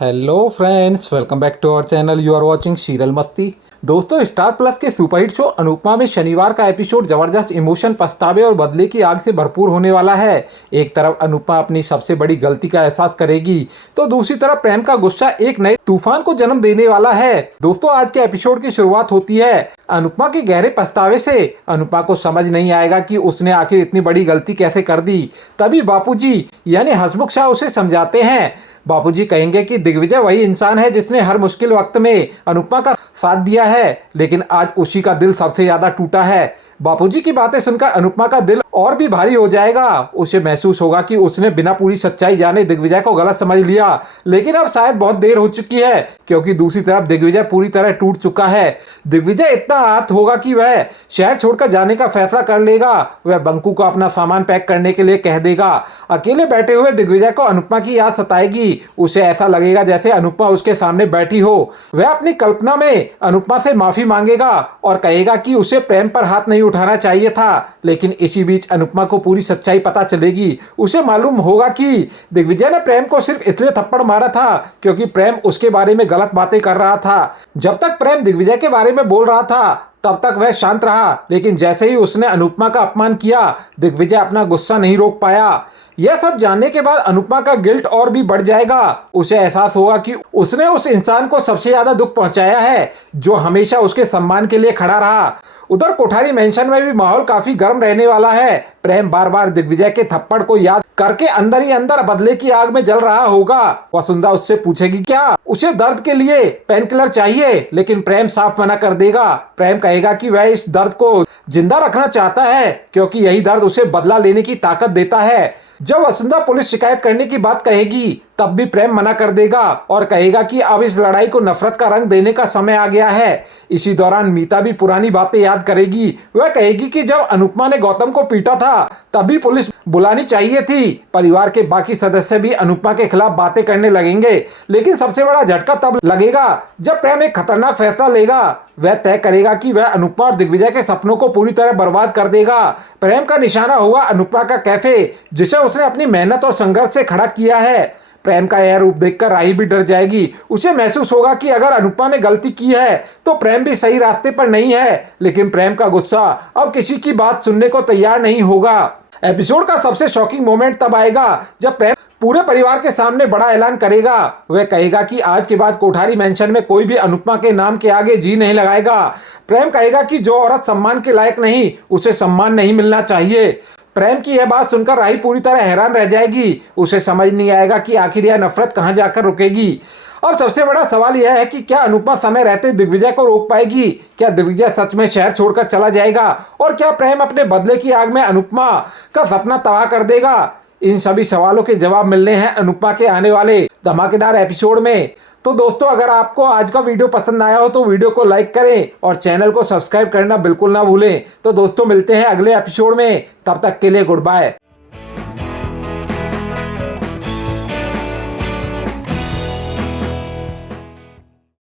Hello friends, welcome back to our channel. You are watching serial Masti. दोस्तों, Star Plus के superhit show Anupama में शनिवार का एपिसोड जबरदस्त इमोशन, पछतावे और बदले की आग से भरपूर होने वाला है। एक तरफ अनुपमा अपनी सबसे बड़ी गलती का एहसास करेगी तो दूसरी तरफ प्रेम का गुस्सा एक नए तूफान को जन्म देने वाला है। दोस्तों, आज के एपिसोड की शुरुआत होती है अनुपमा के गहरे पछतावे से। अनुपमा को समझ नहीं आएगा कि उसने आखिर इतनी बड़ी गलती कैसे कर दी। तभी बापूजी यानी हसमुख शाह उसे समझाते हैं। बापूजी कहेंगे कि दिग्विजय वही इंसान है जिसने हर मुश्किल वक्त में अनुपमा का साथ दिया है, लेकिन आज उसी का दिल सबसे ज्यादा टूटा है। बापूजी की बातें सुनकर अनुपमा का दिल और भी भारी हो जाएगा। उसे महसूस होगा कि उसने बिना पूरी सच्चाई जाने दिग्विजय को गलत समझ लिया, लेकिन अब शायद बहुत देर हो चुकी है, क्योंकि दूसरी तरफ दिग्विजय पूरी तरह टूट चुका है। दिग्विजय इतना आहत होगा कि वह शहर छोड़कर जाने का फैसला कर लेगा। वह बंकू को अपना सामान पैक करने के लिए कह देगा। अकेले बैठे हुए दिग्विजय को अनुपमा की याद सताएगी। उसे ऐसा लगेगा जैसे अनुपमा उसके सामने बैठी हो। वह अपनी कल्पना में अनुपमा से माफी मांगेगा और कहेगा कि उसे प्रेम पर हाथ नहीं उठाना चाहिए था, लेकिन इसी बीच अनुपमा को पूरी सच्चाई पता चलेगी। उसे मालूम होगा कि दिग्विजय ने प्रेम को सिर्फ इसलिए थप्पड़ मारा था क्योंकि प्रेम उसके बारे में गलत बातें कर रहा था। जब तक प्रेम दिग्विजय के बारे में बोल रहा था तब तक वह शांत रहा, लेकिन जैसे ही उसने अनुपमा का अपमान किया, दिग्विजय अपना गुस्सा नहीं रोक पाया। यह सब जानने के बाद अनुपमा का गिल्ट और भी बढ़ जाएगा। उसे एहसास होगा कि उसने उस इंसान को सबसे ज्यादा दुख पहुंचाया है जो हमेशा उसके सम्मान के लिए खड़ा रहा। उधर कोठारी मेंशन में भी माहौल काफी गर्म रहने वाला है। प्रेम बार बार दिग्विजय के थप्पड़ को याद करके अंदर ही अंदर बदले की आग में जल रहा होगा। वसुंधरा उससे पूछेगी क्या उसे दर्द के लिए पेन किलर चाहिए, लेकिन प्रेम साफ मना कर देगा। प्रेम कहेगा कि वह इस दर्द को जिंदा रखना चाहता है क्योंकि यही दर्द उसे बदला लेने की ताकत देता है। जब वसुंधरा पुलिस शिकायत करने की बात कहेगी तब भी प्रेम मना कर देगा और कहेगा कि अब इस लड़ाई को नफरत का रंग देने का समय आ गया है। इसी दौरान मीता भी पुरानी बातें याद करेगी। वह कहेगी कि जब अनुपमा ने गौतम को पीटा था तभी पुलिस बुलानी चाहिए थी। परिवार के बाकी सदस्य भी अनुपमा के खिलाफ बातें करने लगेंगे, लेकिन सबसे बड़ा झटका तब लगेगा जब प्रेम एक खतरनाक फैसला लेगा। वह तय करेगा कि वह अनुपमा और दिग्विजय के सपनों को पूरी तरह बर्बाद कर देगा। प्रेम का निशाना होगा अनुपमा का कैफे, जिसे उसने अपनी मेहनत और संघर्ष से खड़ा किया है। प्रेम का यह रूप देखकर राही भी डर जाएगी। उसे महसूस होगा कि अगर अनुपमा ने गलती की है तो प्रेम भी सही रास्ते पर नहीं है, लेकिन प्रेम का गुस्सा अब किसी की बात सुनने को तैयार नहीं होगा। एपिसोड का सबसे शॉकिंग मोमेंट तब आएगा जब प्रेम पूरे परिवार के सामने बड़ा ऐलान करेगा। वह कहेगा कि आज के बाद कोठारी मेंशन में कोई भी अनुपमा के नाम के आगे जी नहीं लगाएगा। प्रेम कहेगा कि जो औरत सम्मान के लायक नहीं उसे सम्मान नहीं मिलना चाहिए। प्रेम की यह बात सुनकर राही पूरी तरह हैरान रह जाएगी। उसे समझ नहीं आएगा कि आखिर यह नफरत कहां जाकर रुकेगी। अब सबसे बड़ा सवाल यह है कि क्या अनुपमा समय रहते दिग्विजय को रोक पाएगी? क्या दिग्विजय सच में शहर छोड़कर चला जाएगा? और क्या प्रेम अपने बदले की आग में अनुपमा का सपना तबाह कर देगा? इन सभी सवालों के जवाब मिलने हैं अनुपमा के आने वाले धमाकेदार एपिसोड में। तो दोस्तों, अगर आपको आज का वीडियो पसंद आया हो तो वीडियो को लाइक करें और चैनल को सब्सक्राइब करना बिल्कुल ना भूलें। तो दोस्तों, मिलते हैं अगले एपिसोड में। तब तक के लिए गुड बाय।